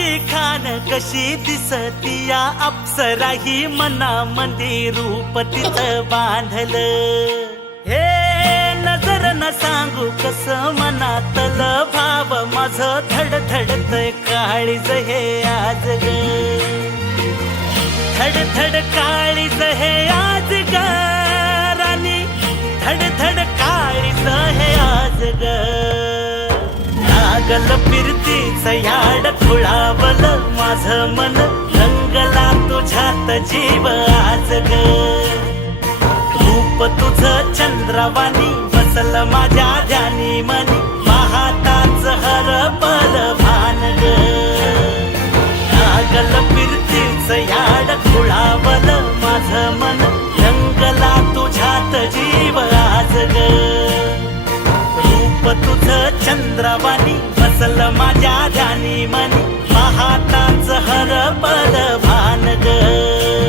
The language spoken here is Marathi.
तुझी खान कशी दिसती या अप्सरा ही मनामध्ये रूप तिचं बांधलं हे नजर न सांगू कस मनातलं भाव माझं धडधडतय काळीज हे आज ग धडधड काळीज हे आज ग राणी धडधड काळीज हे आज ग लागल फिरतीच याड खुळावल माझं मन रंगला तुझ्यात जीव आज ग रूप तुझं चंद्रवाणी बसल माझ्या ध्यानी मनी पाहताच हरपल भान ग लागल फिरतीच याड खुळावल माझं मन रंगला तुझ्यात जीव आज ग रूप तुझं चंद्रवाणी बसल माझ्या ध्यानी मनी पाहताच हरपल भान ग